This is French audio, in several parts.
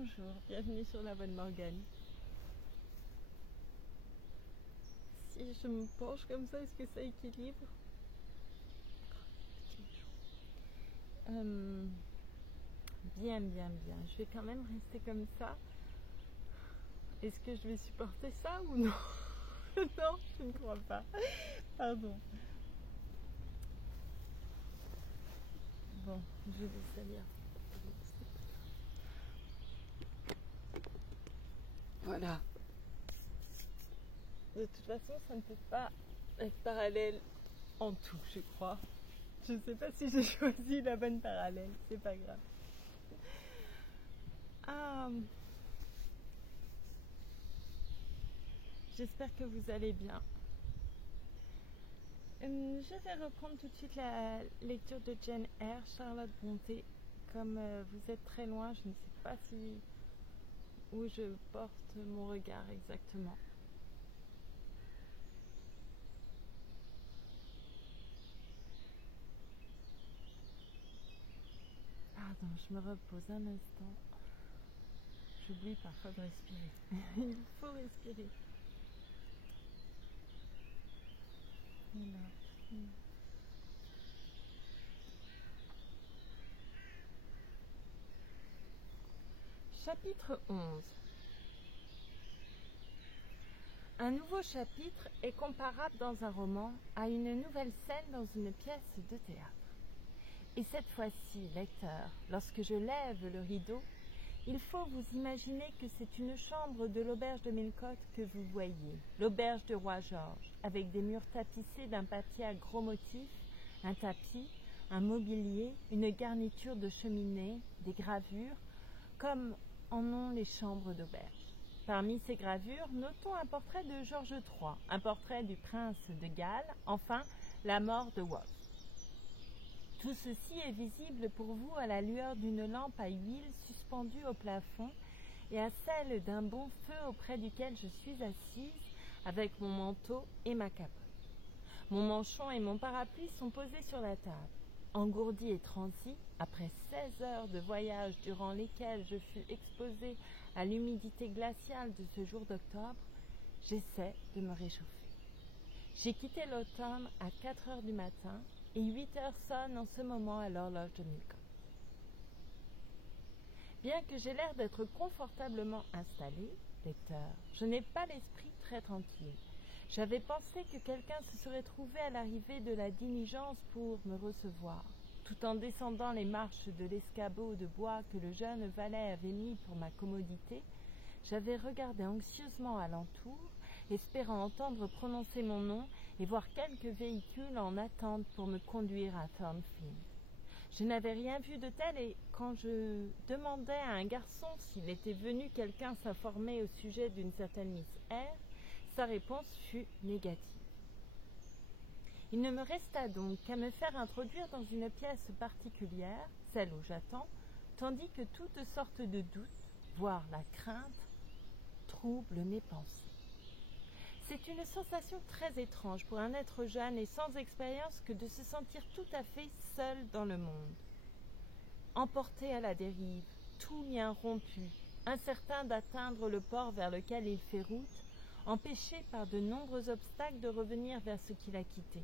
Bonjour, bienvenue sur la Bonne Morgane. Si je me penche comme ça, est-ce que ça équilibre? Bien. Je vais quand même rester comme ça. Est-ce que je vais supporter ça ou non? Non, je ne crois pas. Pardon. Bon, je vais salir. Voilà. De toute façon, ça ne peut pas être parallèle en tout, je crois. Je ne sais pas si j'ai choisi la bonne parallèle, c'est pas grave. J'espère que vous allez bien. Je vais reprendre tout de suite la lecture de Jane Eyre, Charlotte Brontë. Comme vous êtes très loin, je ne sais pas où je porte mon regard exactement. Pardon, je me repose un instant. J'oublie parfois de respirer. Il faut respirer. Voilà. Chapitre 11. Un nouveau chapitre est comparable dans un roman à une nouvelle scène dans une pièce de théâtre. Et cette fois-ci, lecteur, lorsque je lève le rideau, il faut vous imaginer que c'est une chambre de l'auberge de Millcote que vous voyez, l'auberge de Roi George, avec des murs tapissés d'un papier à gros motifs, un tapis, un mobilier, une garniture de cheminée, des gravures, comme en ont les chambres d'auberge. Parmi ces gravures, notons un portrait de George III, un portrait du prince de Galles, enfin la mort de Wolfe. Tout ceci est visible pour vous à la lueur d'une lampe à huile suspendue au plafond et à celle d'un bon feu auprès duquel je suis assise avec mon manteau et ma capote. Mon manchon et mon parapluie sont posés sur la table. Engourdi et transi, après 16 heures de voyage durant lesquelles je fus exposée à l'humidité glaciale de ce jour d'octobre, j'essaie de me réchauffer. J'ai quitté l'automne à 4 heures du matin et 8 heures sonnent en ce moment à l'horloge de Millcote. Bien que j'ai l'air d'être confortablement installée, lecteur, je n'ai pas l'esprit très tranquille. J'avais pensé que quelqu'un se serait trouvé à l'arrivée de la diligence pour me recevoir. Tout en descendant les marches de l'escabeau de bois que le jeune valet avait mis pour ma commodité, j'avais regardé anxieusement alentour, espérant entendre prononcer mon nom et voir quelques véhicules en attente pour me conduire à Thornfield. Je n'avais rien vu de tel et quand je demandai à un garçon s'il était venu quelqu'un s'informer au sujet d'une certaine Miss Eyre, sa réponse fut négative. Il ne me resta donc qu'à me faire introduire dans une pièce particulière, celle où j'attends, tandis que toutes sortes de doutes, voire la crainte, troublent mes pensées. C'est une sensation très étrange pour un être jeune et sans expérience que de se sentir tout à fait seul dans le monde. Emporté à la dérive, tout lien rompu, incertain d'atteindre le port vers lequel il fait route, empêché par de nombreux obstacles de revenir vers ce qu'il a quitté.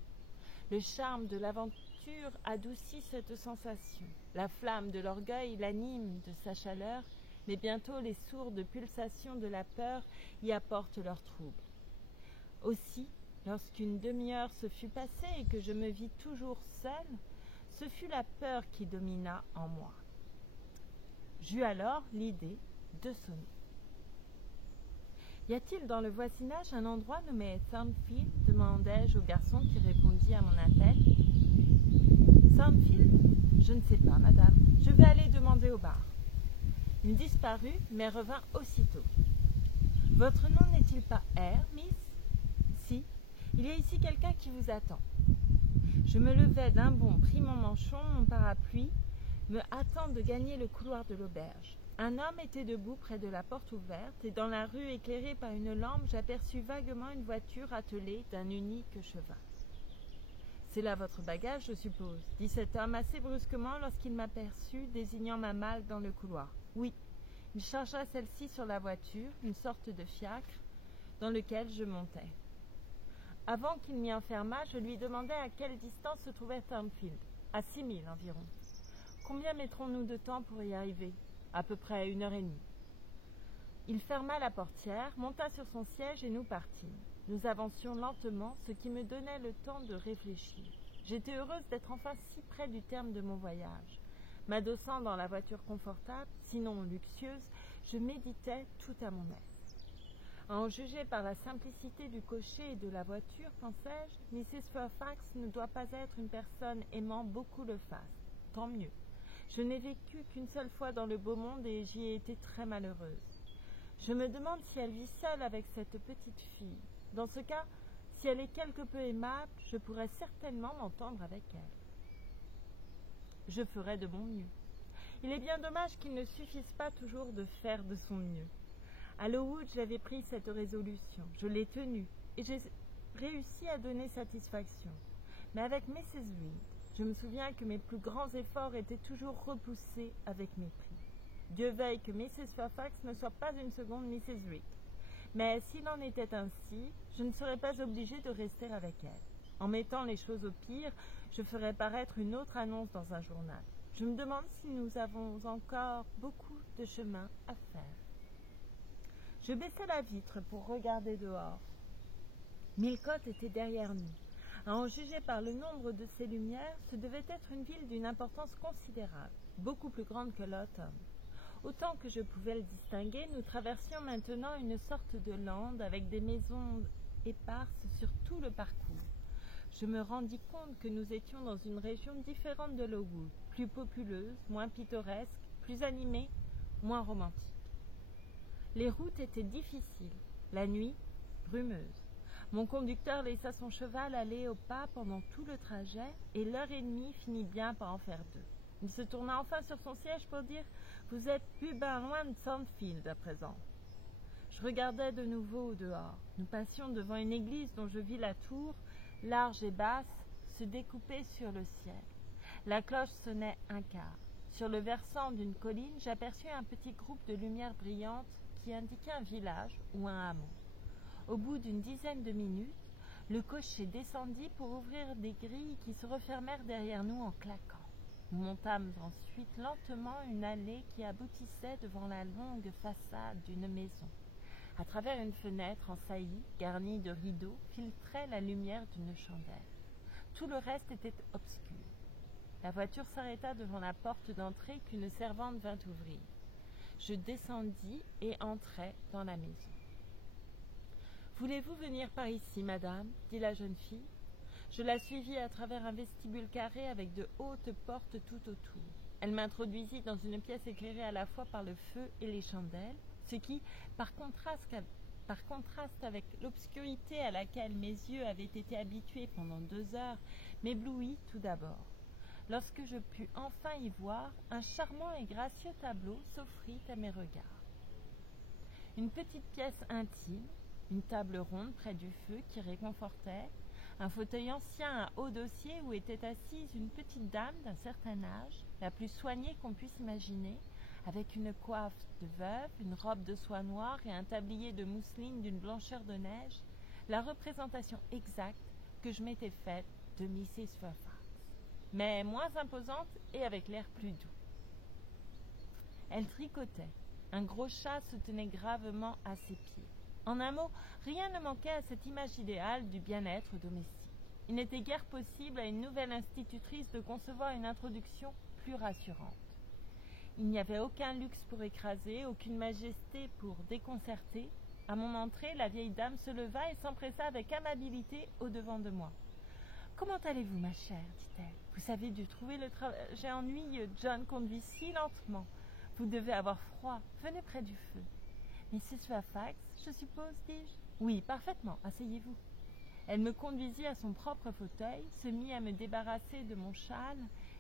Le charme de l'aventure adoucit cette sensation. La flamme de l'orgueil l'anime de sa chaleur, mais bientôt les sourdes pulsations de la peur y apportent leur trouble. Aussi, lorsqu'une demi-heure se fut passée et que je me vis toujours seule, ce fut la peur qui domina en moi. J'eus alors l'idée de sonner. Y a-t-il dans le voisinage un endroit nommé Thornfield ? Demandai-je au garçon qui répondit à mon appel. Thornfield ? Je ne sais pas, madame. Je vais aller demander au bar. Il disparut, mais revint aussitôt. Votre nom n'est-il pas Eyre, miss ? Si, il y a ici quelqu'un qui vous attend. Je me levai d'un bond, pris mon manchon, mon parapluie, me hâtant de gagner le couloir de l'auberge. Un homme était debout près de la porte ouverte, et dans la rue éclairée par une lampe, j'aperçus vaguement une voiture attelée d'un unique cheval. « C'est là votre bagage, je suppose » dit cet homme assez brusquement lorsqu'il m'aperçut, désignant ma malle dans le couloir. « Oui, Il chargea celle-ci sur la voiture, une sorte de fiacre, dans lequel je montais. Avant qu'il m'y enfermât, je lui demandai à quelle distance se trouvait Thornfield. À 6 milles environ. Combien mettrons-nous de temps pour y arriver? À peu près 1 heure et demie. Il ferma la portière, monta sur son siège et nous partîmes. Nous avancions lentement, ce qui me donnait le temps de réfléchir. J'étais heureuse d'être enfin si près du terme de mon voyage. M'adossant dans la voiture confortable, sinon luxueuse, je méditais tout à mon aise. À en juger par la simplicité du cocher et de la voiture, pensais-je, Mrs. Fairfax ne doit pas être une personne aimant beaucoup le faste. Tant mieux. Je n'ai vécu qu'une seule fois dans le beau monde et j'y ai été très malheureuse. Je me demande si elle vit seule avec cette petite fille. Dans ce cas, si elle est quelque peu aimable, je pourrais certainement m'entendre avec elle. Je ferai de mon mieux. Il est bien dommage qu'il ne suffise pas toujours de faire de son mieux. À Lowood, j'avais pris cette résolution. Je l'ai tenue et j'ai réussi à donner satisfaction. Mais avec Mrs. Reed, je me souviens que mes plus grands efforts étaient toujours repoussés avec mépris. Dieu veuille que Mrs. Fairfax ne soit pas une seconde Mrs. Reed. Mais s'il en était ainsi, je ne serais pas obligée de rester avec elle. En mettant les choses au pire, je ferais paraître une autre annonce dans un journal. Je me demande si nous avons encore beaucoup de chemin à faire. Je baissai la vitre pour regarder dehors. Millcote était derrière nous. À en juger par le nombre de ses lumières, ce devait être une ville d'une importance considérable, beaucoup plus grande que Lawton. Autant que je pouvais le distinguer, nous traversions maintenant une sorte de lande avec des maisons éparses sur tout le parcours. Je me rendis compte que nous étions dans une région différente de Lowood, plus populeuse, moins pittoresque, plus animée, moins romantique. Les routes étaient difficiles, la nuit, brumeuse. Mon conducteur laissa son cheval aller au pas pendant tout le trajet et l'heure-et-demie finit bien par en faire 2. Il se tourna enfin sur son siège pour dire « Vous êtes plus ben loin de Thornfield à présent. » Je regardais de nouveau au dehors. Nous passions devant une église dont je vis la tour, large et basse, se découper sur le ciel. La cloche sonnait 1/4. Sur le versant d'une colline, j'aperçus un petit groupe de lumières brillantes qui indiquait un village ou un hameau. Au bout d'une dizaine de minutes, le cocher descendit pour ouvrir des grilles qui se refermèrent derrière nous en claquant. Nous montâmes ensuite lentement une allée qui aboutissait devant la longue façade d'une maison. À travers une fenêtre en saillie, garnie de rideaux, filtrait la lumière d'une chandelle. Tout le reste était obscur. La voiture s'arrêta devant la porte d'entrée qu'une servante vint ouvrir. Je descendis et entrai dans la maison. « Voulez-vous venir par ici, madame ?» dit la jeune fille. Je la suivis à travers un vestibule carré avec de hautes portes tout autour. Elle m'introduisit dans une pièce éclairée à la fois par le feu et les chandelles, ce qui, par contraste avec l'obscurité à laquelle mes yeux avaient été habitués pendant 2 heures, m'éblouit tout d'abord. Lorsque je pus enfin y voir, un charmant et gracieux tableau s'offrit à mes regards. Une petite pièce intime, une table ronde près du feu qui réconfortait, un fauteuil ancien à haut dossier où était assise une petite dame d'un certain âge, la plus soignée qu'on puisse imaginer, avec une coiffe de veuve, une robe de soie noire et un tablier de mousseline d'une blancheur de neige, la représentation exacte que je m'étais faite de Mrs. Fairfax, mais moins imposante et avec l'air plus doux. Elle tricotait. Un gros chat se tenait gravement à ses pieds. En un mot, rien ne manquait à cette image idéale du bien-être domestique. Il n'était guère possible à une nouvelle institutrice de concevoir une introduction plus rassurante. Il n'y avait aucun luxe pour écraser, aucune majesté pour déconcerter. À mon entrée, la vieille dame se leva et s'empressa avec amabilité au-devant de moi. « Comment allez-vous, ma chère ?» dit-elle. « Vous avez dû trouver le trajet ennuyeux. John conduit si lentement. Vous devez avoir froid. Venez près du feu. »« Mrs. Fairfax, je suppose, dis-je. »« Oui, parfaitement. Asseyez-vous. » Elle me conduisit à son propre fauteuil, se mit à me débarrasser de mon châle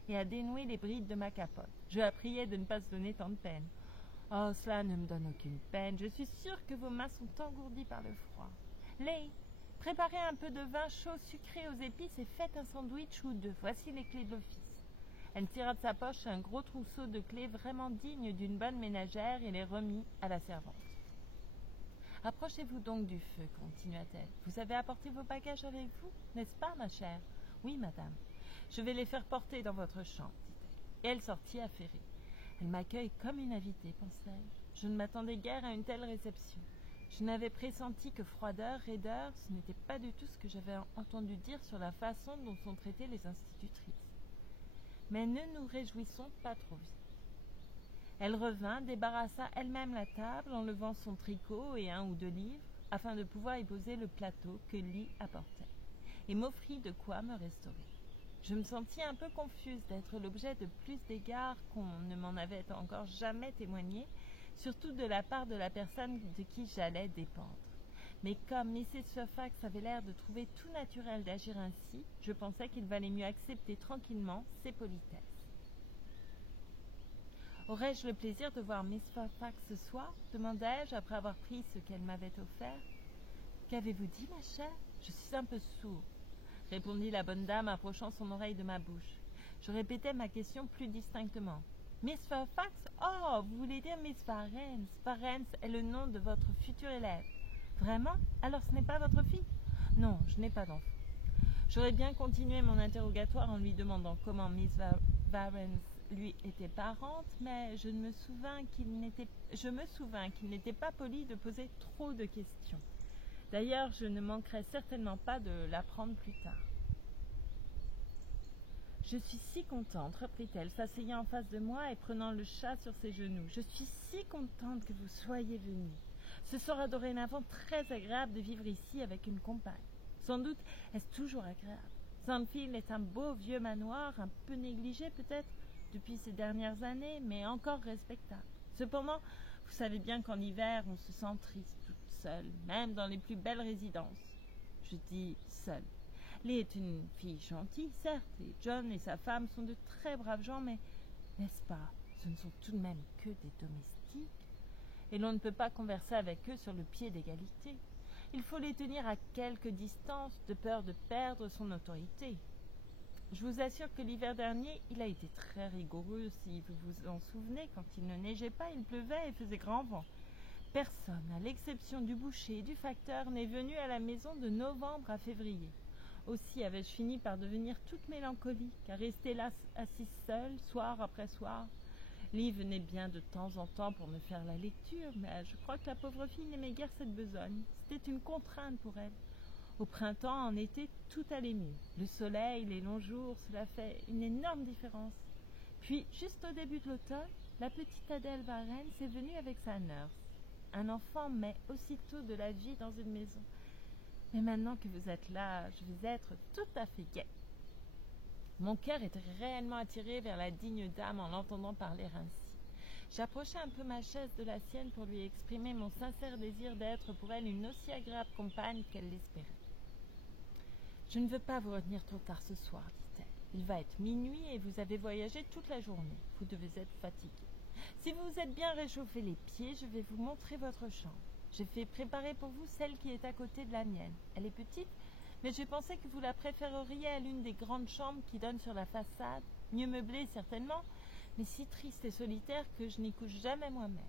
et à dénouer les brides de ma capote. Je la priai de ne pas se donner tant de peine. « Oh, cela ne me donne aucune peine. Je suis sûre que vos mains sont engourdies par le froid. Lay, préparez un peu de vin chaud sucré aux épices et faites un sandwich ou 2. Voici les clés de l'office. » Elle tira de sa poche un gros trousseau de clés vraiment digne d'une bonne ménagère et les remit à la servante. « Approchez-vous donc du feu, continua-t-elle. Vous avez apporté vos bagages avec vous, n'est-ce pas, ma chère ? Oui, madame. Je vais les faire porter dans votre chambre, dit-elle. Et elle sortit affairée. Elle m'accueille comme une invitée, pensai-je. Je ne m'attendais guère à une telle réception. Je n'avais pressenti que froideur, raideur, ce n'était pas du tout ce que j'avais entendu dire sur la façon dont sont traitées les institutrices. Mais ne nous réjouissons pas trop vite. Elle revint, débarrassa elle-même la table en levant son tricot et 1 ou 2 livres, afin de pouvoir y poser le plateau que Lee apportait, et m'offrit de quoi me restaurer. Je me sentis un peu confuse d'être l'objet de plus d'égards qu'on ne m'en avait encore jamais témoigné, surtout de la part de la personne de qui j'allais dépendre. Mais comme Mrs. Fairfax avait l'air de trouver tout naturel d'agir ainsi, je pensais qu'il valait mieux accepter tranquillement ses politesses. « Aurais-je le plaisir de voir Miss Fairfax ce soir ?» demandai-je après avoir pris ce qu'elle m'avait offert. « Qu'avez-vous dit, ma chère ? Je suis un peu sourd, » répondit la bonne dame, approchant son oreille de ma bouche. Je répétai ma question plus distinctement. « Miss Fairfax ? Oh, vous voulez dire Miss Varens. Varens est le nom de votre future élève. Vraiment ? Alors ce n'est pas votre fille ? Non, je n'ai pas d'enfant. » J'aurais bien continué mon interrogatoire en lui demandant comment Miss Varens lui était parente, mais je me souvins qu'il n'était pas poli de poser trop de questions. D'ailleurs, je ne manquerai certainement pas de l'apprendre plus tard. « Je suis si contente, reprit-elle, s'asseyant en face de moi et prenant le chat sur ses genoux. Je suis si contente que vous soyez venu. Ce sera dorénavant très agréable de vivre ici avec une compagne. Sans doute est-ce toujours agréable. Sandfield est un beau vieux manoir, un peu négligé peut-être depuis ces dernières années, mais encore respectable. Cependant, vous savez bien qu'en hiver, on se sent triste toute seule, même dans les plus belles résidences. Je dis seule. Lee est une fille gentille, certes, et John et sa femme sont de très braves gens, mais, n'est-ce pas, ce ne sont tout de même que des domestiques, et l'on ne peut pas converser avec eux sur le pied d'égalité. Il faut les tenir à quelque distance, de peur de perdre son autorité. Je vous assure que l'hiver dernier, il a été très rigoureux, si vous vous en souvenez. Quand il ne neigeait pas, il pleuvait et faisait grand vent. Personne, à l'exception du boucher et du facteur, n'est venu à la maison de novembre à février. Aussi avais-je fini par devenir toute mélancolique, à rester là assise seule, soir après soir. Lee venait bien de temps en temps pour me faire la lecture, mais je crois que la pauvre fille n'aimait guère cette besogne. C'était une contrainte pour elle. Au printemps, en été, tout allait mieux. Le soleil, les longs jours, cela fait une énorme différence. Puis, juste au début de l'automne, la petite Adèle Varens est venue avec sa nurse. Un enfant met aussitôt de la vie dans une maison. Mais maintenant que vous êtes là, je vais être tout à fait gaie. Mon cœur était réellement attiré vers la digne dame en l'entendant parler ainsi. J'approchai un peu ma chaise de la sienne pour lui exprimer mon sincère désir d'être pour elle une aussi agréable compagne qu'elle l'espérait. « Je ne veux pas vous retenir trop tard ce soir, dit-elle. Il va être minuit et vous avez voyagé toute la journée. Vous devez être fatigué. Si vous vous êtes bien réchauffé les pieds, je vais vous montrer votre chambre. J'ai fait préparer pour vous celle qui est à côté de la mienne. Elle est petite, mais je pensais que vous la préféreriez à l'une des grandes chambres qui donnent sur la façade, mieux meublée certainement, mais si triste et solitaire que je n'y couche jamais moi-même. »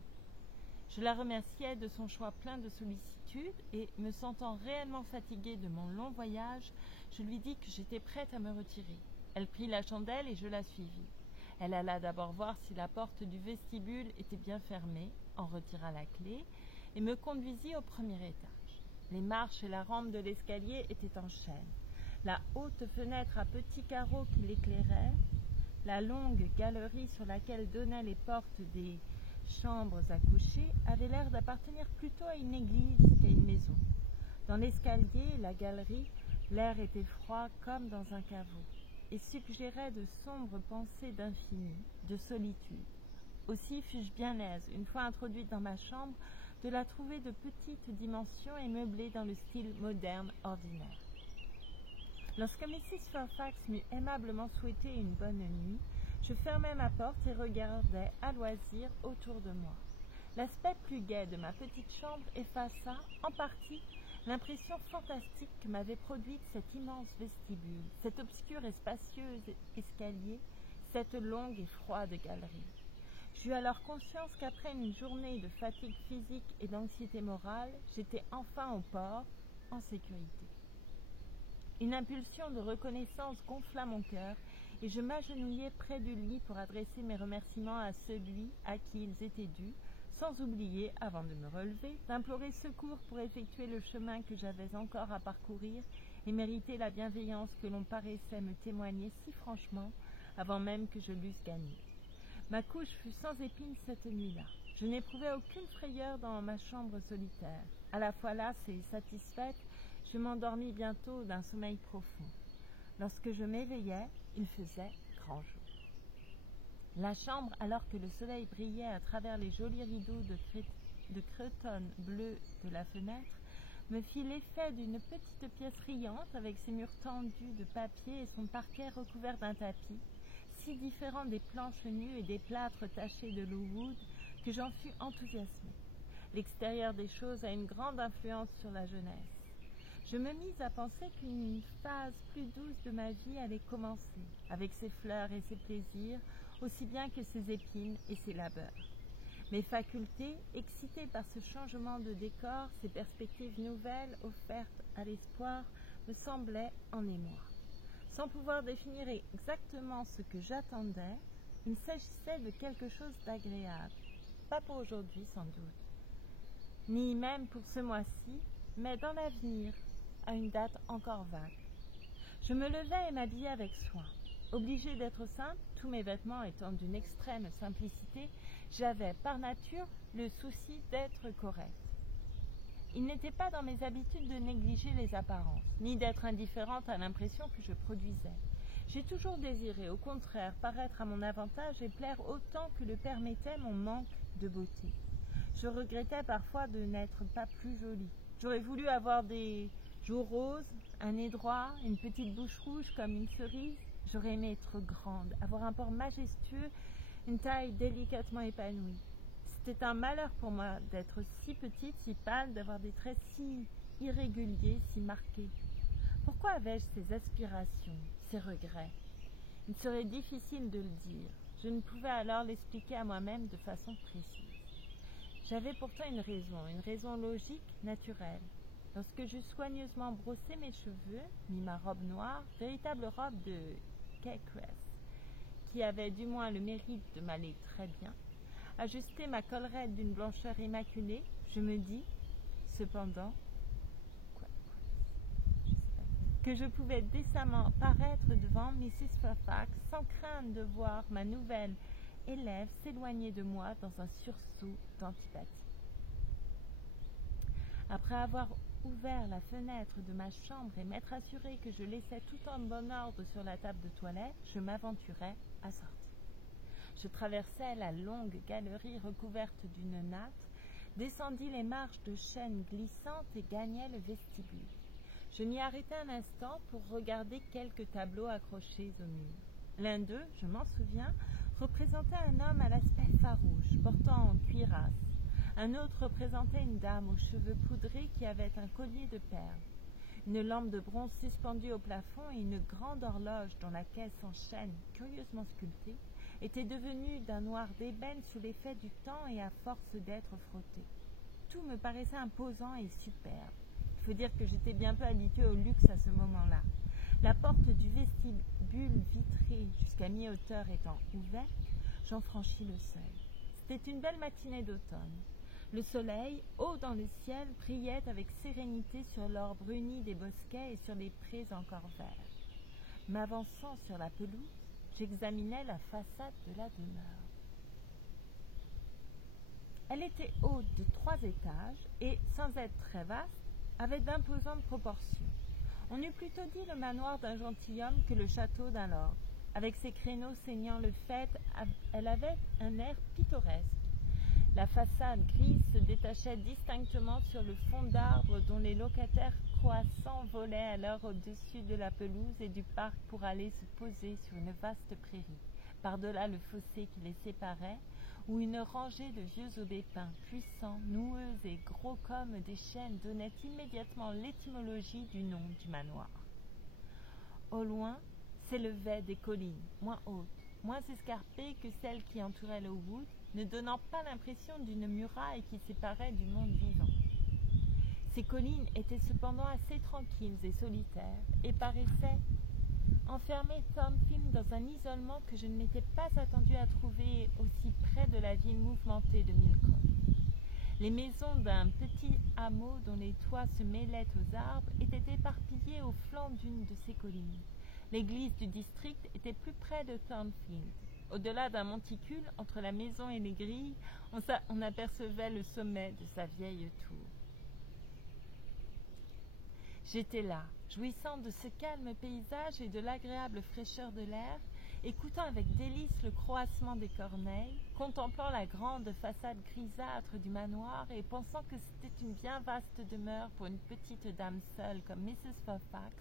Je la remerciai de son choix plein de sollicitude et, me sentant réellement fatiguée de mon long voyage, je lui dis que j'étais prête à me retirer. Elle prit la chandelle et je la suivis. Elle alla d'abord voir si la porte du vestibule était bien fermée, en retira la clé et me conduisit au premier étage. Les marches et la rampe de l'escalier étaient en chêne. La haute fenêtre à petits carreaux qui l'éclairaient, la longue galerie sur laquelle donnaient les portes des chambres à coucher avait l'air d'appartenir plutôt à une église qu'à une maison. Dans l'escalier et la galerie, l'air était froid comme dans un caveau et suggérait de sombres pensées d'infini, de solitude. Aussi fus-je bien aise, une fois introduite dans ma chambre, de la trouver de petite dimension et meublée dans le style moderne ordinaire. Lorsque Mrs. Fairfax m'eut aimablement souhaité une bonne nuit, je fermai ma porte et regardai à loisir autour de moi. L'aspect plus gai de ma petite chambre effaça, en partie, l'impression fantastique que m'avait produite cet immense vestibule, cet obscur et spacieux escalier, cette longue et froide galerie. J'eus alors conscience qu'après une journée de fatigue physique et d'anxiété morale, j'étais enfin au port, en sécurité. Une impulsion de reconnaissance gonfla mon cœur, et je m'agenouillai près du lit pour adresser mes remerciements à celui à qui ils étaient dus, sans oublier, avant de me relever, d'implorer secours pour effectuer le chemin que j'avais encore à parcourir et mériter la bienveillance que l'on paraissait me témoigner si franchement, avant même que je l'eusse gagnée. Ma couche fut sans épines cette nuit-là. Je n'éprouvais aucune frayeur dans ma chambre solitaire. À la fois lasse et satisfaite, je m'endormis bientôt d'un sommeil profond. Lorsque je m'éveillai, il faisait grand jour. La chambre, alors que le soleil brillait à travers les jolis rideaux de cretonne bleu de la fenêtre, me fit l'effet d'une petite pièce riante avec ses murs tendus de papier et son parquet recouvert d'un tapis, si différent des planches nues et des plâtres tachés de Lowood que j'en fus enthousiasmée. L'extérieur des choses a une grande influence sur la jeunesse. Je me mis à penser qu'une phase plus douce de ma vie allait commencer, avec ses fleurs et ses plaisirs, aussi bien que ses épines et ses labeurs. Mes facultés, excitées par ce changement de décor, ces perspectives nouvelles offertes à l'espoir, me semblaient en émoi. Sans pouvoir définir exactement ce que j'attendais, il s'agissait de quelque chose d'agréable. Pas pour aujourd'hui sans doute, ni même pour ce mois-ci, mais dans l'avenir, à une date encore vague. Je me levai et m'habillai avec soin. Obligée d'être simple, tous mes vêtements étant d'une extrême simplicité, j'avais par nature le souci d'être correcte. Il n'était pas dans mes habitudes de négliger les apparences, ni d'être indifférente à l'impression que je produisais. J'ai toujours désiré, au contraire, paraître à mon avantage et plaire autant que le permettait mon manque de beauté. Je regrettais parfois de n'être pas plus jolie. J'aurais voulu avoir des joues roses, un nez droit, une petite bouche rouge comme une cerise. J'aurais aimé être grande, avoir un port majestueux, une taille délicatement épanouie. C'était un malheur pour moi d'être si petite, si pâle, d'avoir des traits si irréguliers, si marqués. Pourquoi avais-je ces aspirations, ces regrets? Il serait difficile de le dire. Je ne pouvais alors l'expliquer à moi-même de façon précise. J'avais pourtant une raison logique, naturelle. Lorsque j'eus soigneusement brossé mes cheveux, mis ma robe noire, véritable robe de Cakeress, qui avait du moins le mérite de m'aller très bien, ajusté ma collerette d'une blancheur immaculée, je me dis, cependant, que je pouvais décemment paraître devant Mrs. Fairfax sans craindre de voir ma nouvelle élève s'éloigner de moi dans un sursaut d'antipathie. Après avoir ouvert la fenêtre de ma chambre et m'être assuré que je laissais tout en bon ordre sur la table de toilette, je m'aventurai à sortir. Je traversai la longue galerie recouverte d'une natte, descendis les marches de chêne glissantes et gagnai le vestibule. Je m'y arrêtai un instant pour regarder quelques tableaux accrochés au mur. L'un d'eux, je m'en souviens, représentait un homme à l'aspect farouche, portant en cuirasse. Un autre représentait une dame aux cheveux poudrés qui avait un collier de perles. Une lampe de bronze suspendue au plafond et une grande horloge dont la caisse en chêne, curieusement sculptée, était devenue d'un noir d'ébène sous l'effet du temps et à force d'être frottée. Tout me paraissait imposant et superbe. Il faut dire que j'étais bien peu habituée au luxe à ce moment-là. La porte du vestibule vitré jusqu'à mi-hauteur étant ouverte, j'en franchis le seuil. C'était une belle matinée d'automne. Le soleil, haut dans le ciel, brillait avec sérénité sur l'or bruni des bosquets et sur les prés encore verts. M'avançant sur la pelouse, j'examinais la façade de la demeure. Elle était haute de 3 étages et, sans être très vaste, avait d'imposantes proportions. On eût plutôt dit le manoir d'un gentilhomme que le château d'un lord. Avec ses créneaux saignant le faîte, elle avait un air pittoresque. La façade grise se détachait distinctement sur le fond d'arbres dont les locataires croissants volaient alors au-dessus de la pelouse et du parc pour aller se poser sur une vaste prairie, par-delà le fossé qui les séparait, où une rangée de vieux aubépins puissants, noueux et gros comme des chênes donnait immédiatement l'étymologie du nom du manoir. Au loin s'élevaient des collines, moins hautes, moins escarpée que celles qui entouraient le Wood, ne donnant pas l'impression d'une muraille qui séparait du monde vivant. Ces collines étaient cependant assez tranquilles et solitaires, et paraissaient enfermer Thornfield dans un isolement que je ne m'étais pas attendu à trouver aussi près de la ville mouvementée de Millcote. Les maisons d'un petit hameau dont les toits se mêlaient aux arbres étaient éparpillées au flanc d'une de ces collines. L'église du district était plus près de Thornfield. Au-delà d'un monticule, entre la maison et les grilles, on apercevait le sommet de sa vieille tour. J'étais là, jouissant de ce calme paysage et de l'agréable fraîcheur de l'air, écoutant avec délice le croassement des corneilles, contemplant la grande façade grisâtre du manoir et pensant que c'était une bien vaste demeure pour une petite dame seule comme Mrs. Fairfax,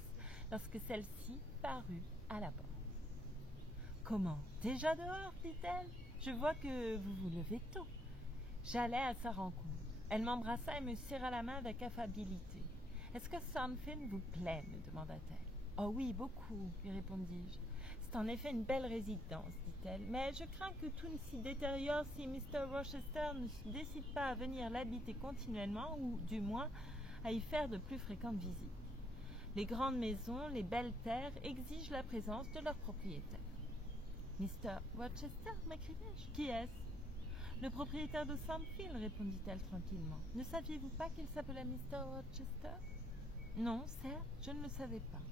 lorsque celle-ci parut à la porte. « Comment, déjà dehors ?» dit-elle. « Je vois que vous vous levez tôt. » J'allai à sa rencontre. Elle m'embrassa et me serra la main avec affabilité. « Est-ce que Thornfield vous plaît ?» me demanda-t-elle. « Oh oui, beaucoup, » lui répondis-je. « C'est en effet une belle résidence, dit-elle, mais je crains que tout ne s'y détériore si Mr. Rochester ne se décide pas à venir l'habiter continuellement, ou du moins à y faire de plus fréquentes visites. Les grandes maisons, les belles terres exigent la présence de leurs propriétaires. »« Mr. Rochester » m'écriai-je. « Qui est-ce ?»« Le propriétaire de Thornfield, » répondit-elle tranquillement. « Ne saviez-vous pas qu'il s'appelait Mr. Rochester ?»« Non, certes, je ne le savais pas.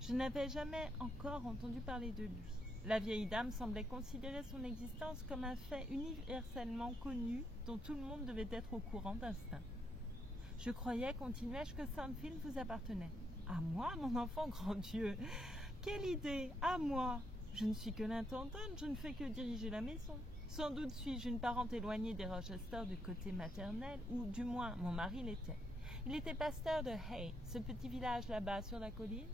Je n'avais jamais encore entendu parler de lui. La vieille dame semblait considérer son existence comme un fait universellement connu dont tout le monde devait être au courant d'instinct. Je croyais, continuai-je, que Thornfield vous appartenait. À moi, mon enfant, grand Dieu! Quelle idée! À moi! Je ne suis que l'intendante, je ne fais que diriger la maison. Sans doute suis-je une parente éloignée des Rochester du côté maternel, ou du moins mon mari l'était. Il était pasteur de Hay, ce petit village là-bas sur la colline,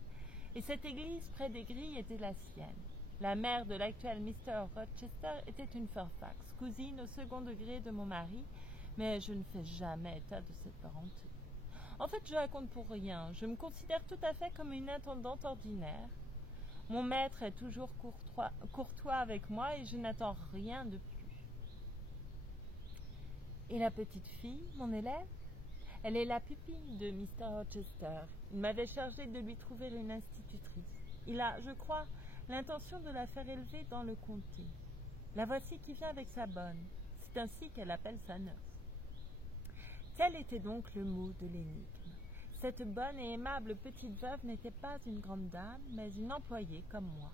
et cette église près des grilles était la sienne. La mère de l'actuel Mr. Rochester était une Fairfax, cousine au second degré de mon mari, mais je ne fais jamais état de cette parenté. En fait, je raconte pour rien, je me considère tout à fait comme une intendante ordinaire. Mon maître est toujours courtois avec moi et je n'attends rien de plus. Et la petite fille, mon élève? Elle est la pupille de Mr. Rochester. Il m'avait chargé de lui trouver une institutrice. Il a, je crois, l'intention de la faire élever dans le comté. La voici qui vient avec sa bonne. C'est ainsi qu'elle appelle sa nurse. Tel était donc le mot de l'énigme. Cette bonne et aimable petite veuve n'était pas une grande dame, mais une employée comme moi.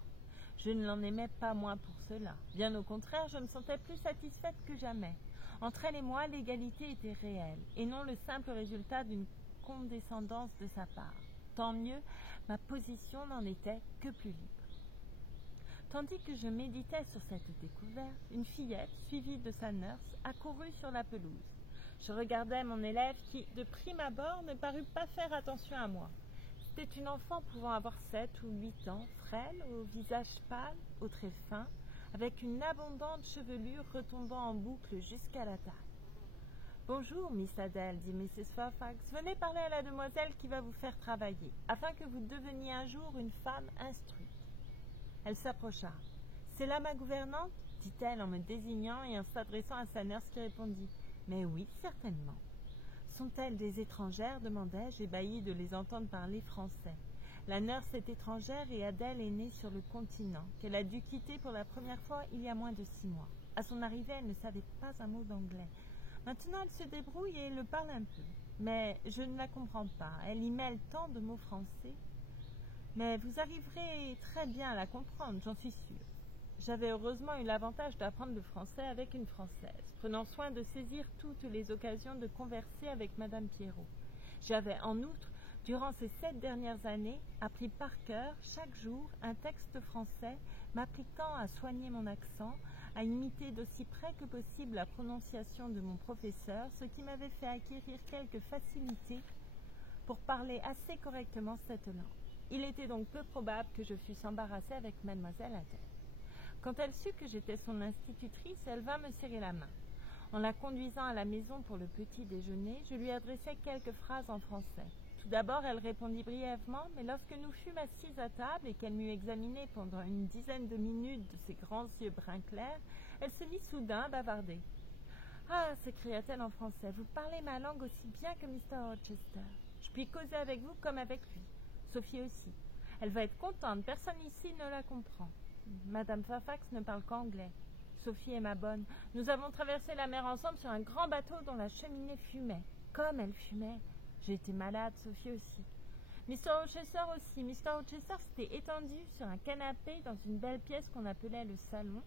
Je ne l'en aimais pas moins pour cela. Bien au contraire, je me sentais plus satisfaite que jamais. Entre elle et moi, l'égalité était réelle, et non le simple résultat d'une condescendance de sa part. Tant mieux, ma position n'en était que plus libre. Tandis que je méditais sur cette découverte, une fillette, suivie de sa nurse, accourut sur la pelouse. Je regardais mon élève qui, de prime abord, ne parut pas faire attention à moi. C'était une enfant pouvant avoir 7 ou 8 ans, frêle, au visage pâle, aux traits fins, avec une abondante chevelure retombant en boucle jusqu'à la taille. « Bonjour, Miss Adèle, dit Mrs. Fairfax. Venez parler à la demoiselle qui va vous faire travailler, afin que vous deveniez un jour une femme instruite. » Elle s'approcha. « C'est là ma gouvernante ?» dit-elle en me désignant et en s'adressant à sa nurse qui répondit. « Mais oui, certainement. »« Sont-elles des étrangères ?» demandai-je, ébahi de les entendre parler français. La nurse est étrangère et Adèle est née sur le continent, qu'elle a dû quitter pour la première fois il y a moins de 6 mois. À son arrivée, elle ne savait pas un mot d'anglais. Maintenant, elle se débrouille et le parle un peu. Mais je ne la comprends pas. Elle y mêle tant de mots français. Mais vous arriverez très bien à la comprendre, j'en suis sûre. J'avais heureusement eu l'avantage d'apprendre le français avec une Française, prenant soin de saisir toutes les occasions de converser avec Madame Pierrot. J'avais en outre, durant ces 7 dernières années, appris par cœur, chaque jour, un texte français, m'appliquant à soigner mon accent, à imiter d'aussi près que possible la prononciation de mon professeur, ce qui m'avait fait acquérir quelques facilités pour parler assez correctement cette langue. Il était donc peu probable que je fusse embarrassée avec mademoiselle Adèle. Quand elle sut que j'étais son institutrice, elle vint me serrer la main. En la conduisant à la maison pour le petit déjeuner, je lui adressai quelques phrases en français. Tout d'abord, elle répondit brièvement, mais lorsque nous fûmes assises à table et qu'elle m'eut examiné pendant une dizaine de minutes de ses grands yeux brun clair, elle se mit soudain à bavarder. « Ah !» s'écria-t-elle en français, « vous parlez ma langue aussi bien que Mr. Rochester. Je puis causer avec vous comme avec lui. Sophie aussi. Elle va être contente, personne ici ne la comprend. Madame Fairfax ne parle qu'anglais. Sophie est ma bonne. Nous avons traversé la mer ensemble sur un grand bateau dont la cheminée fumait. Comme elle fumait. J'ai été malade, Sophie aussi. Mr. Rochester aussi. Mr. Rochester s'était étendu sur un canapé dans une belle pièce qu'on appelait le salon.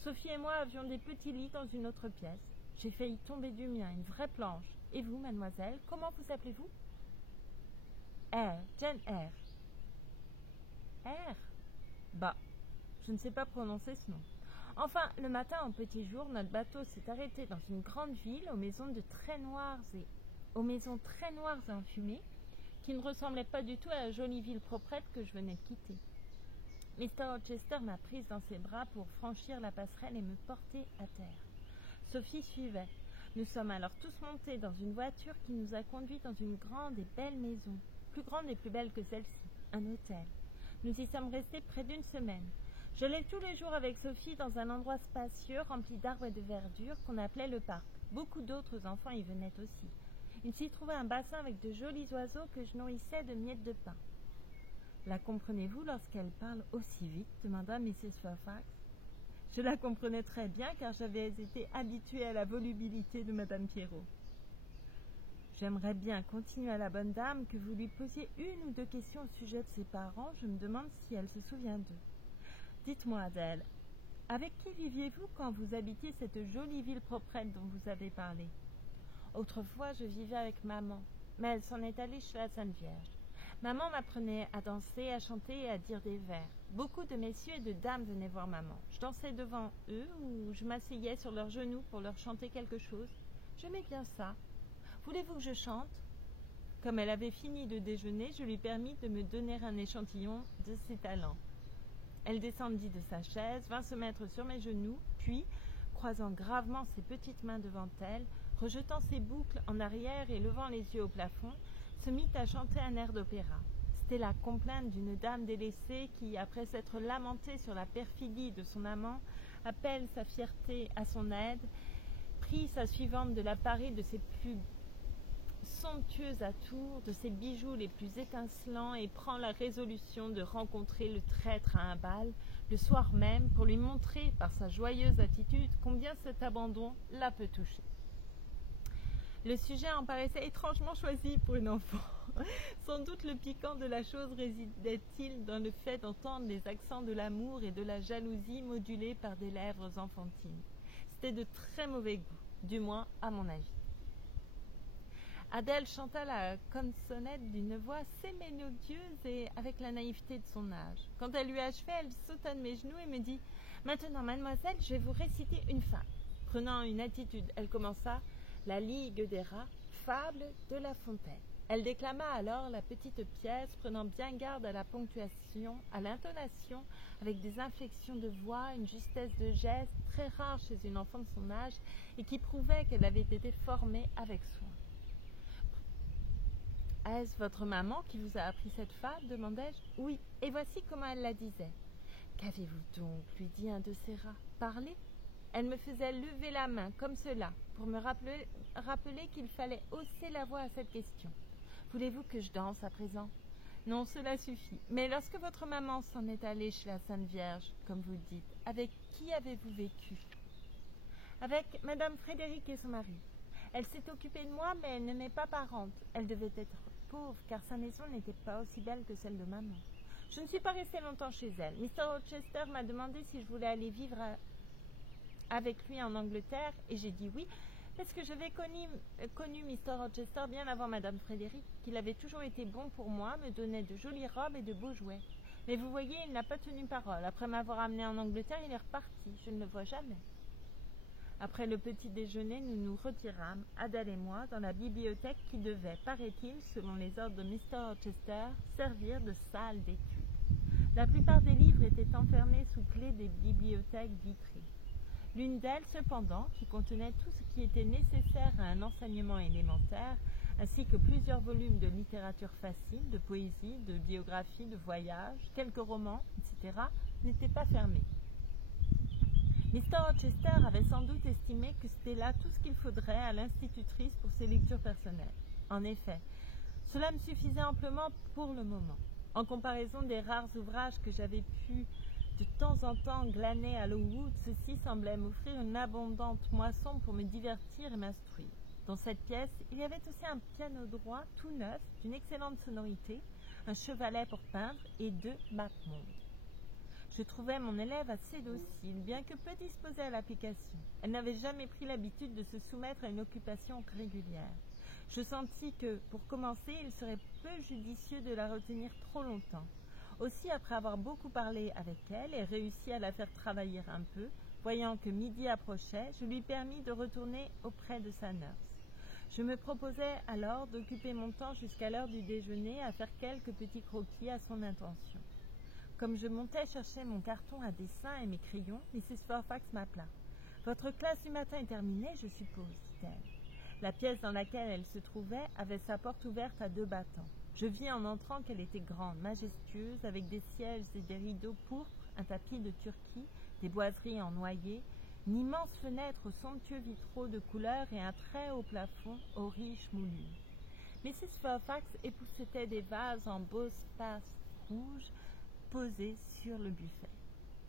Sophie et moi avions des petits lits dans une autre pièce. J'ai failli tomber du mien, une vraie planche. Et vous, mademoiselle, comment vous appelez-vous? R. Jane R. R. Bah, je ne sais pas prononcer ce nom. Enfin, le matin, en petit jour, notre bateau s'est arrêté dans une grande ville aux maisons très noires et enfumées, qui ne ressemblaient pas du tout à la jolie ville proprette que je venais de quitter. Mr. Rochester m'a prise dans ses bras pour franchir la passerelle et me porter à terre. Sophie suivait. Nous sommes alors tous montés dans une voiture qui nous a conduits dans une grande et belle maison, plus grande et plus belle que celle-ci, un hôtel. Nous y sommes restés près d'une semaine. J'allais tous les jours avec Sophie dans un endroit spacieux rempli d'arbres et de verdure qu'on appelait le parc. Beaucoup d'autres enfants y venaient aussi. Il s'y trouvait un bassin avec de jolis oiseaux que je nourrissais de miettes de pain. « La comprenez-vous lorsqu'elle parle aussi vite ?» demanda Mrs. Fairfax. Je la comprenais très bien car j'avais été habituée à la volubilité de Madame Pierrot. « J'aimerais bien, continua la bonne dame, que vous lui posiez une ou deux questions au sujet de ses parents. Je me demande si elle se souvient d'eux. Dites-moi, Adèle, avec qui viviez-vous quand vous habitiez cette jolie ville proprette dont vous avez parlé? Autrefois, je vivais avec maman, mais elle s'en est allée chez la Sainte Vierge. Maman m'apprenait à danser, à chanter et à dire des vers. Beaucoup de messieurs et de dames venaient voir maman. Je dansais devant eux ou je m'asseyais sur leurs genoux pour leur chanter quelque chose. J'aimais bien ça. Voulez-vous que je chante? Comme elle avait fini de déjeuner, je lui permis de me donner un échantillon de ses talents. Elle descendit de sa chaise, vint se mettre sur mes genoux, puis, croisant gravement ses petites mains devant elle, rejetant ses boucles en arrière et levant les yeux au plafond, se mit à chanter un air d'opéra. C'était la complainte d'une dame délaissée qui, après s'être lamentée sur la perfidie de son amant, appelle sa fierté à son aide, prit sa suivante de la parée de ses plus somptueux atours, de ses bijoux les plus étincelants et prend la résolution de rencontrer le traître à un bal, le soir même, pour lui montrer par sa joyeuse attitude combien cet abandon la peut toucher. Le sujet en paraissait étrangement choisi pour une enfant. Sans doute le piquant de la chose résidait-il dans le fait d'entendre les accents de l'amour et de la jalousie modulés par des lèvres enfantines. C'était de très mauvais goût, du moins à mon avis. Adèle chanta la canzonette d'une voix assez mélodieuse et avec la naïveté de son âge. Quand elle eut achevé, elle sauta de mes genoux et me dit « Maintenant, mademoiselle, je vais vous réciter une fable. » Prenant une attitude, elle commença « La Ligue des rats, fable de La Fontaine ». Elle déclama alors la petite pièce, prenant bien garde à la ponctuation, à l'intonation, avec des inflexions de voix, une justesse de geste très rare chez une enfant de son âge et qui prouvait qu'elle avait été formée avec soin. « Est-ce votre maman qui vous a appris cette fable ?» demandai-je. « Oui, et voici comment elle la disait. »« Qu'avez-vous donc ?» lui dit un de ces rats. « Parlez ?» Elle me faisait lever la main, comme cela, pour me rappeler qu'il fallait hausser la voix à cette question. « Voulez-vous que je danse à présent ?»« Non, cela suffit. Mais lorsque votre maman s'en est allée chez la Sainte Vierge, comme vous le dites, avec qui avez-vous vécu ?»« Avec Madame Frédéric et son mari. Elle s'est occupée de moi, mais elle ne m'est pas parente. Elle devait être pauvre, car sa maison n'était pas aussi belle que celle de maman. Je ne suis pas restée longtemps chez elle. Mr. Rochester m'a demandé si je voulais aller vivre avec lui en Angleterre, et j'ai dit oui, parce que j'avais connu Mr. Rochester bien avant Madame Frédéric, qu'il avait toujours été bon pour moi, me donnait de jolies robes et de beaux jouets. Mais vous voyez, il n'a pas tenu parole. Après m'avoir amené en Angleterre, il est reparti. Je ne le vois jamais. Après le petit déjeuner, nous nous retirâmes, Adèle et moi, dans la bibliothèque qui devait, paraît-il, selon les ordres de Mr. Rochester, servir de salle d'études. La plupart des livres étaient enfermés sous clé des bibliothèques vitrées. L'une d'elles, cependant, qui contenait tout ce qui était nécessaire à un enseignement élémentaire, ainsi que plusieurs volumes de littérature facile, de poésie, de biographie, de voyage, quelques romans, etc., n'étaient pas fermés. Mr. Rochester avait sans doute estimé que c'était là tout ce qu'il faudrait à l'institutrice pour ses lectures personnelles. En effet, cela me suffisait amplement pour le moment. En comparaison des rares ouvrages que j'avais pu de temps en temps glaner à Lowood, ceci semblait m'offrir une abondante moisson pour me divertir et m'instruire. Dans cette pièce, il y avait aussi un piano droit tout neuf, d'une excellente sonorité, un chevalet pour peindre et 2 mapes-mondes. Je trouvais mon élève assez docile, bien que peu disposée à l'application. Elle n'avait jamais pris l'habitude de se soumettre à une occupation régulière. Je sentis que, pour commencer, il serait peu judicieux de la retenir trop longtemps. Aussi, après avoir beaucoup parlé avec elle et réussi à la faire travailler un peu, voyant que midi approchait, je lui permis de retourner auprès de sa nurse. Je me proposais alors d'occuper mon temps jusqu'à l'heure du déjeuner à faire quelques petits croquis à son intention. Comme je montais chercher mon carton à dessin et mes crayons, Mrs. Fairfax m'appela. « Votre classe du matin est terminée, je suppose, dit-elle. » La pièce dans laquelle elle se trouvait avait sa porte ouverte à 2 battants. Je vis en entrant qu'elle était grande, majestueuse, avec des sièges et des rideaux pourpres, un tapis de Turquie, des boiseries en noyer, une immense fenêtre aux somptueux vitraux de couleur et un très haut plafond aux riches moulures. Mrs. Fairfax époussetait des vases en beaux spathes rouges posés sur le buffet.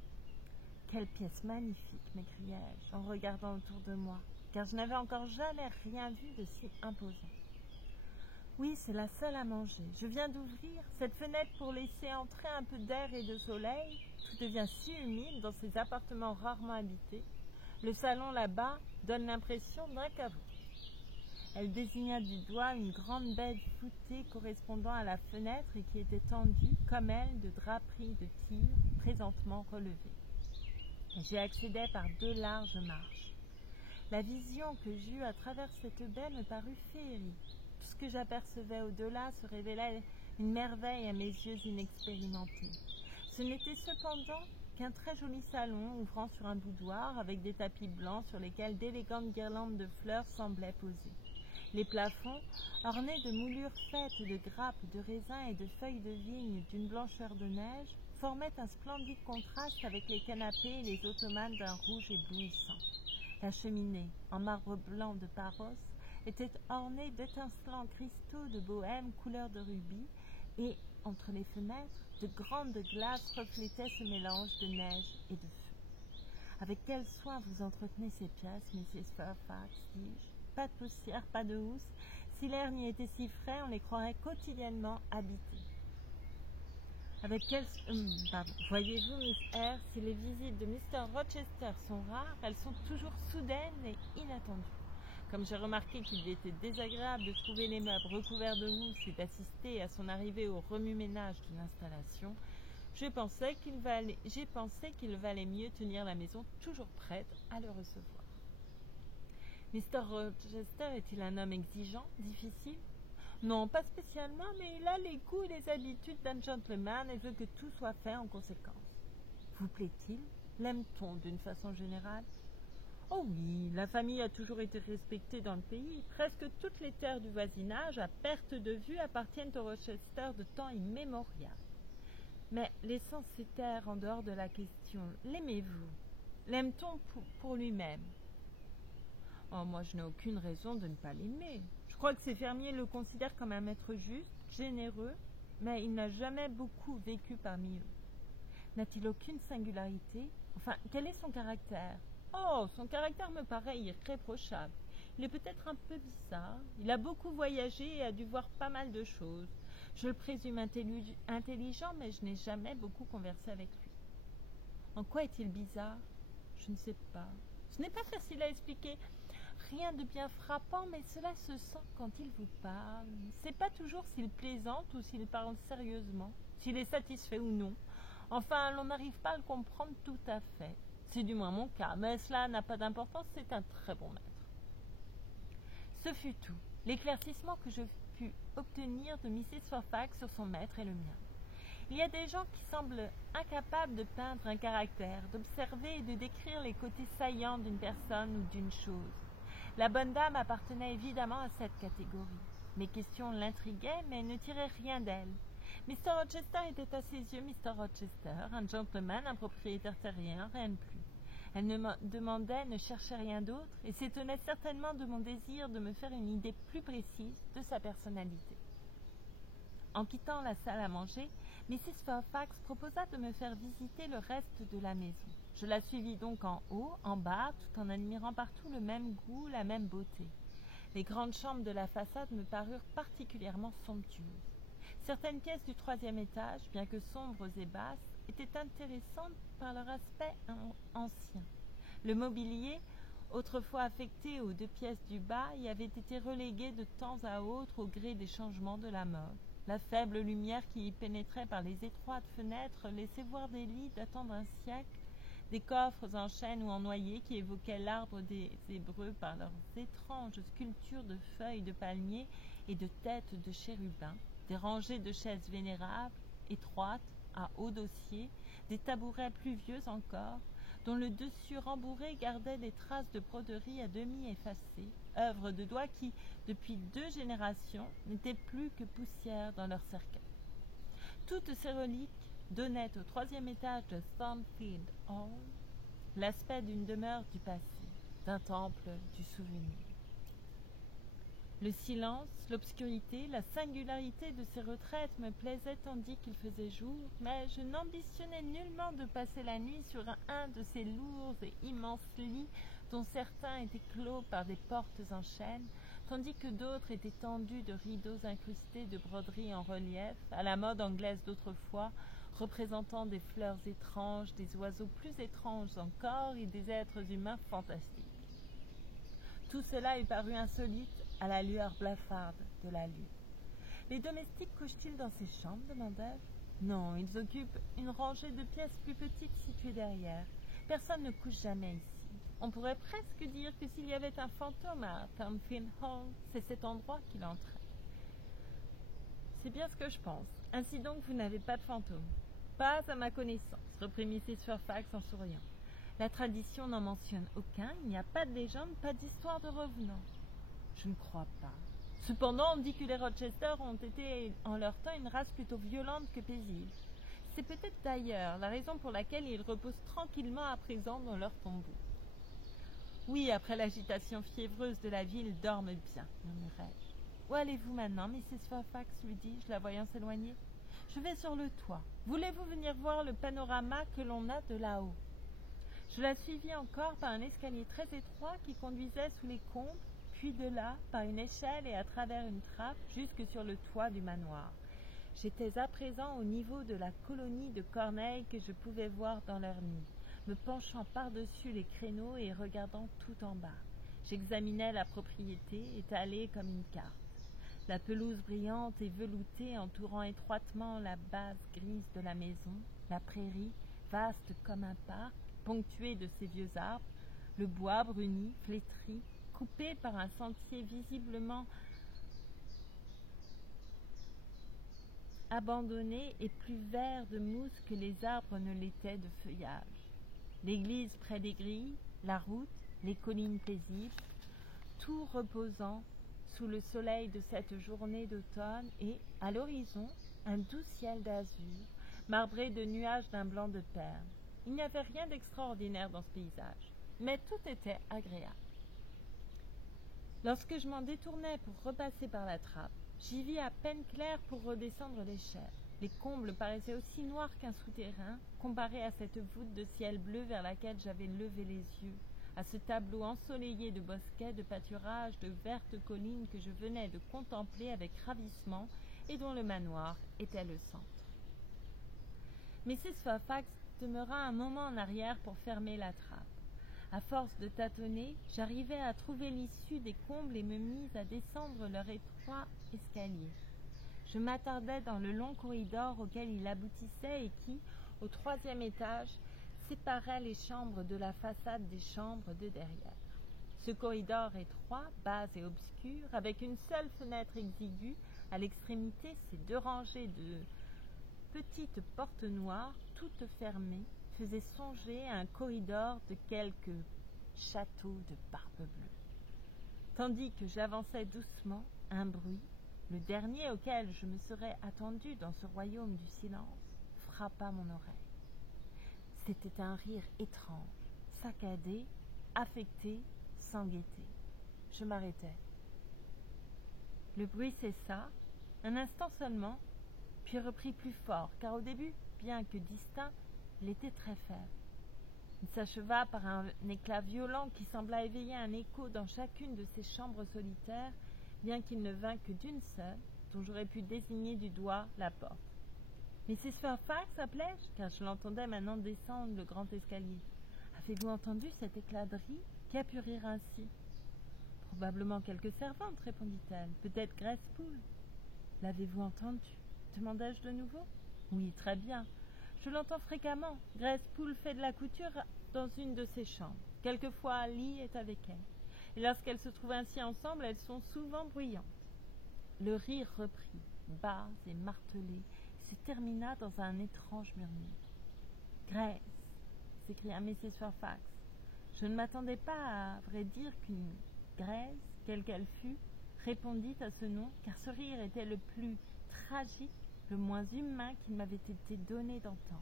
« Quelle pièce magnifique !» m'écriai-je en regardant autour de moi, car je n'avais encore jamais rien vu de si imposant. « Oui, c'est la seule à manger. Je viens d'ouvrir cette fenêtre pour laisser entrer un peu d'air et de soleil. Tout devient si humide dans ces appartements rarement habités. Le salon là-bas donne l'impression d'un caveau. » Elle désigna du doigt une grande baie voûtée correspondant à la fenêtre et qui était tendue, comme elle, de draperies de tir présentement relevées. J'y accédai par 2 larges marches. La vision que j'eus à travers cette baie me parut féerique. Tout ce que j'apercevais au-delà se révélait une merveille à mes yeux inexpérimentés. Ce n'était cependant qu'un très joli salon ouvrant sur un boudoir avec des tapis blancs sur lesquels d'élégantes guirlandes de fleurs semblaient posées. Les plafonds, ornés de moulures faites de grappes, de raisins et de feuilles de vigne d'une blancheur de neige, formaient un splendide contraste avec les canapés et les ottomanes d'un rouge éblouissant. La cheminée, en marbre blanc de Paros, était ornée d'étincelants cristaux de bohême couleur de rubis et, entre les fenêtres, de grandes glaces reflétaient ce mélange de neige et de feu. « Avec quel soin vous entretenez ces pièces, Mrs. Fairfax, dis-je. Pas de poussière, pas de housse. Si l'air n'y était si frais, on les croirait quotidiennement habitées. Avec quel... Voyez-vous, Miss Eyre, si les visites de Mr. Rochester sont rares, elles sont toujours soudaines et inattendues. Comme j'ai remarqué qu'il était désagréable de trouver les meubles recouverts de mousse et d'assister à son arrivée au remue-ménage d'une installation, j'ai pensé qu'il valait mieux tenir la maison toujours prête à le recevoir. Mr. Rochester est-il un homme exigeant, difficile? Non, pas spécialement, mais il a les goûts et les habitudes d'un gentleman et veut que tout soit fait en conséquence. Vous plaît-il? L'aime-t-on d'une façon générale? Oh oui, la famille a toujours été respectée dans le pays. Presque toutes les terres du voisinage, à perte de vue, appartiennent aux Rochester de temps immémorial. Mais laissons ces terres en dehors de la question, l'aimez-vous? L'aime-t-on pour lui-même? Oh, moi, je n'ai aucune raison de ne pas l'aimer. Je crois que ses fermiers le considèrent comme un maître juste, généreux, mais il n'a jamais beaucoup vécu parmi eux. N'a-t-il aucune singularité? Enfin, quel est son caractère? Oh, son caractère me paraît irréprochable. Il est peut-être un peu bizarre. Il a beaucoup voyagé et a dû voir pas mal de choses. Je le présume intelligent, mais je n'ai jamais beaucoup conversé avec lui. En quoi est-il bizarre? Je ne sais pas. Ce n'est pas facile à expliquer. Rien de bien frappant, mais cela se sent quand il vous parle. C'est pas toujours s'il plaisante ou s'il parle sérieusement, s'il est satisfait ou non. Enfin, l'on n'arrive pas à le comprendre tout à fait. C'est du moins mon cas, mais cela n'a pas d'importance, c'est un très bon maître. Ce fut tout, l'éclaircissement que je pus obtenir de Mrs. Fairfax sur son maître et le mien. Il y a des gens qui semblent incapables de peindre un caractère, d'observer et de décrire les côtés saillants d'une personne ou d'une chose. La bonne dame appartenait évidemment à cette catégorie. Mes questions l'intriguaient, mais ne tiraient rien d'elle. Mr. Rochester était à ses yeux Mr. Rochester, un gentleman, un propriétaire terrien, rien de plus. Elle ne me demandait, ne cherchait rien d'autre, et s'étonnait certainement de mon désir de me faire une idée plus précise de sa personnalité. En quittant la salle à manger, Mrs. Fairfax proposa de me faire visiter le reste de la maison. Je la suivis donc en haut, en bas, tout en admirant partout le même goût, la même beauté. Les grandes chambres de la façade me parurent particulièrement somptueuses. Certaines pièces du 3e étage, bien que sombres et basses, étaient intéressantes par leur aspect ancien. Le mobilier, autrefois affecté aux 2 pièces du bas, y avait été relégué de temps à autre au gré des changements de la mode. La faible lumière qui y pénétrait par les étroites fenêtres laissait voir des lits datant d'un siècle, des coffres en chêne ou en noyer qui évoquaient l'arbre des Hébreux par leurs étranges sculptures de feuilles de palmier et de têtes de chérubins, des rangées de chaises vénérables, étroites, à haut dossier, des tabourets plus vieux encore, dont le dessus rembourré gardait des traces de broderie à demi effacées, œuvres de doigts qui, depuis 2 générations, n'étaient plus que poussière dans leur cercueil. Toutes ces reliques donnaient au 3e étage de Thornfield Hall l'aspect d'une demeure du passé, d'un temple du souvenir. Le silence, l'obscurité, la singularité de ces retraites me plaisaient tandis qu'il faisait jour, mais je n'ambitionnais nullement de passer la nuit sur un de ces lourds et immenses lits dont certains étaient clos par des portes en chêne, tandis que d'autres étaient tendus de rideaux incrustés de broderies en relief, à la mode anglaise d'autrefois, représentant des fleurs étranges, des oiseaux plus étranges encore et des êtres humains fantastiques. Tout cela eût paru insolite à la lueur blafarde de la lune. « Les domestiques couchent-ils dans ces chambres » demandai-je. « Non, ils occupent une rangée de pièces plus petites situées derrière. Personne ne couche jamais ici. On pourrait presque dire que s'il y avait un fantôme à Thornfield Hall, c'est cet endroit qu'il entrait. »« C'est bien ce que je pense. Ainsi donc, vous n'avez pas de fantôme. »« Pas à ma connaissance, » reprit Mrs. Fairfax en souriant. « La tradition n'en mentionne aucun. Il n'y a pas de légende, pas d'histoire de revenants. » Je ne crois pas. Cependant, on dit que les Rochester ont été en leur temps une race plutôt violente que paisible. C'est peut-être d'ailleurs la raison pour laquelle ils reposent tranquillement à présent dans leur tombeau. Oui, après l'agitation fiévreuse de la ville, ils dorment bien, murmurai-je. Où allez-vous maintenant, Mrs. Fairfax, lui dis-je, la voyant s'éloigner. Je vais sur le toit. Voulez-vous venir voir le panorama que l'on a de là-haut? Je la suivis encore par un escalier très étroit qui conduisait sous les combles, puis de là, par une échelle et à travers une trappe, jusque sur le toit du manoir. J'étais à présent au niveau de la colonie de corneilles que je pouvais voir dans leur nid, me penchant par-dessus les créneaux et regardant tout en bas. J'examinais la propriété, étalée comme une carte. La pelouse brillante et veloutée entourant étroitement la base grise de la maison, la prairie, vaste comme un parc, ponctuée de ces vieux arbres, le bois bruni, flétri, coupé par un sentier visiblement abandonné et plus vert de mousse que les arbres ne l'étaient de feuillage. L'église près des grilles, la route, les collines paisibles, tout reposant sous le soleil de cette journée d'automne et, à l'horizon, un doux ciel d'azur, marbré de nuages d'un blanc de perle. Il n'y avait rien d'extraordinaire dans ce paysage, mais tout était agréable. Lorsque je m'en détournais pour repasser par la trappe, j'y vis à peine clair pour redescendre l'échelle. Les combles paraissaient aussi noirs qu'un souterrain, comparés à cette voûte de ciel bleu vers laquelle j'avais levé les yeux, à ce tableau ensoleillé de bosquets, de pâturages, de vertes collines que je venais de contempler avec ravissement et dont le manoir était le centre. Mrs. Fairfax demeura un moment en arrière pour fermer la trappe. À force de tâtonner, j'arrivai à trouver l'issue des combles et me mis à descendre leur étroit escalier. Je m'attardai dans le long corridor auquel il aboutissait et qui, au 3e étage, séparait les chambres de la façade des chambres de derrière. Ce corridor étroit, bas et obscur, avec une seule fenêtre exiguë, à l'extrémité ces 2 rangées de petites portes noires, toutes fermées, faisait songer à un corridor de quelque château de Barbe-Bleue. Tandis que j'avançais doucement, un bruit, Le dernier auquel je me serais attendue dans ce royaume du silence frappa mon oreille. C'était un rire étrange, saccadé, affecté, sans gaieté. Je m'arrêtai. Le bruit cessa, un instant seulement, puis reprit plus fort, car au début, bien que distinct, il était très faible. Il s'acheva par un éclat violent qui sembla éveiller un écho dans chacune de ces chambres solitaires, bien qu'il ne vînt que d'une seule, dont j'aurais pu désigner du doigt la porte. Mrs. Fairfax, appelai-je, car je l'entendais maintenant descendre le grand escalier. Avez-vous entendu cet éclat de rire? Qui a pu rire ainsi? Probablement quelque servante, répondit-elle. Peut-être Grace Poole. L'avez-vous entendu? Demandai-je de nouveau. Oui, très bien. Je l'entends fréquemment. Grace Poole fait de la couture dans une de ses chambres. Quelquefois, Lee est avec elle. Et lorsqu'elles se trouvent ainsi ensemble, elles sont souvent bruyantes. Le rire reprit, bas et martelé, et se termina dans un étrange murmure. « Grace !» s'écria Mrs. Fairfax. Je ne m'attendais pas à vrai dire qu'une Grace, quelle qu'elle fût, répondit à ce nom, car ce rire était le plus tragique, le moins humain qu'il m'avait été donné d'entendre.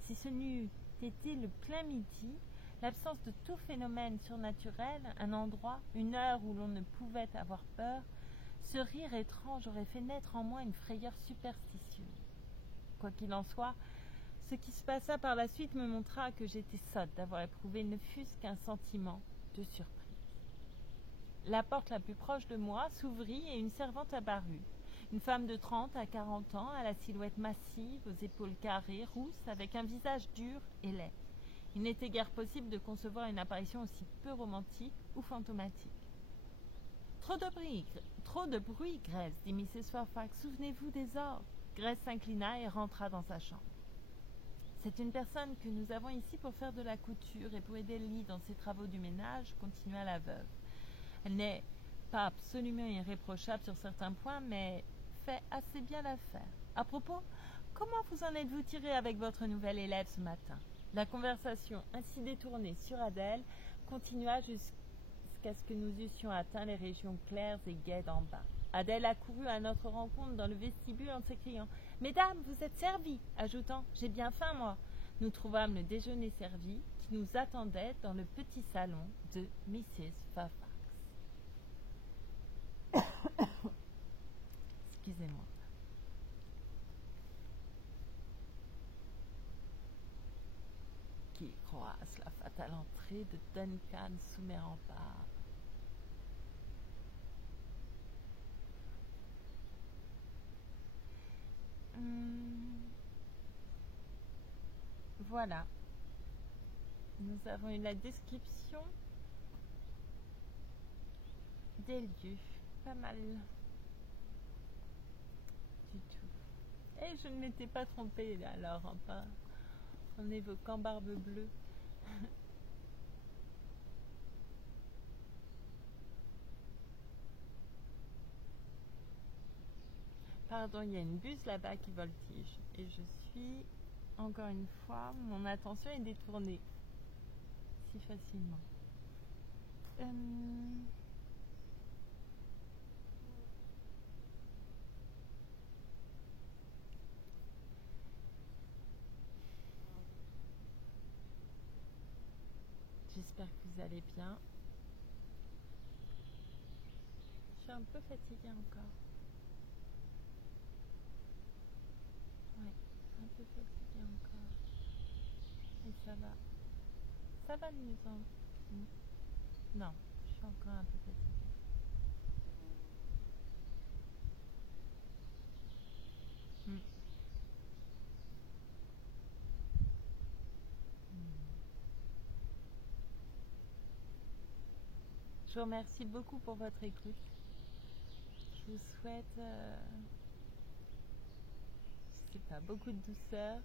Si ce n'eût été le plein midi, l'absence de tout phénomène surnaturel, un endroit, une heure où l'on ne pouvait avoir peur, ce rire étrange aurait fait naître en moi une frayeur superstitieuse. Quoi qu'il en soit, ce qui se passa par la suite me montra que j'étais sotte d'avoir éprouvé ne fût-ce qu'un sentiment de surprise. La porte la plus proche de moi s'ouvrit et une servante apparut. Une femme de 30 à 40 ans, à la silhouette massive, aux épaules carrées, rousses, avec un visage dur et laid. Il n'était guère possible de concevoir une apparition aussi peu romantique ou fantomatique. Trop de bruit, Grace, dit Mrs. Fairfax. Souvenez-vous des ordres. Grace s'inclina et rentra dans sa chambre. C'est une personne que nous avons ici pour faire de la couture et pour aider Lee dans ses travaux du ménage, continua la veuve. Elle n'est pas absolument irréprochable sur certains points, mais fait assez bien l'affaire. À propos, comment vous en êtes-vous tiré avec votre nouvelle élève ce matin? La conversation, ainsi détournée sur Adèle, continua jusqu'à ce que nous eussions atteint les régions claires et gaies d'en bas. Adèle accourut à notre rencontre dans le vestibule en s'écriant « Mesdames, vous êtes servies !» ajoutant « J'ai bien faim, moi !» Nous trouvâmes le déjeuner servi qui nous attendait dans le petit salon de Mrs. Fairfax. Excusez-moi. Qui croise la fatale entrée de Duncan sous mes remparts. Voilà. Nous avons eu la description des lieux. Pas mal du tout. Et je ne m'étais pas trompée là, alors en évoquant Barbe Bleue. Pardon, il y a une buse là-bas qui voltige. Et je suis, encore une fois, mon attention est détournée si facilement. J'espère que vous allez bien. Je suis un peu fatiguée encore. Ouais, un peu fatiguée encore. Et ça va. Ça va de mieux en mieux. Non, je suis encore un peu fatiguée. Je vous remercie beaucoup pour votre écoute. Je vous souhaite, je sais pas, beaucoup de douceur.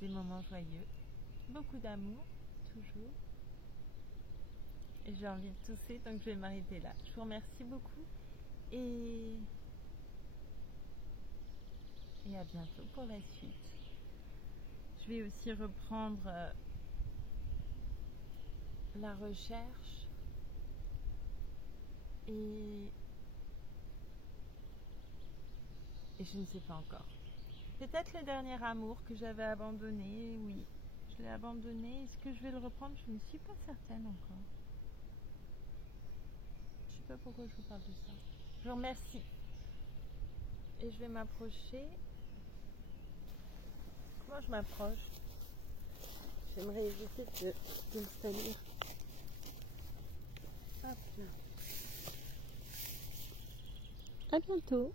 Des moments joyeux. Beaucoup d'amour, toujours. Et j'ai envie de tousser, donc je vais m'arrêter là. Je vous remercie beaucoup. Et à bientôt pour la suite. Je vais aussi reprendre la recherche et je ne sais pas encore. Peut-être le dernier amour que j'avais abandonné, oui, je l'ai abandonné. Est-ce que je vais le reprendre? Je ne suis pas certaine encore. Je ne sais pas pourquoi je vous parle de ça. Je vous remercie. Et je vais m'approcher. Comment je m'approche? J'aimerais éviter de me salir. Hop là. À bientôt.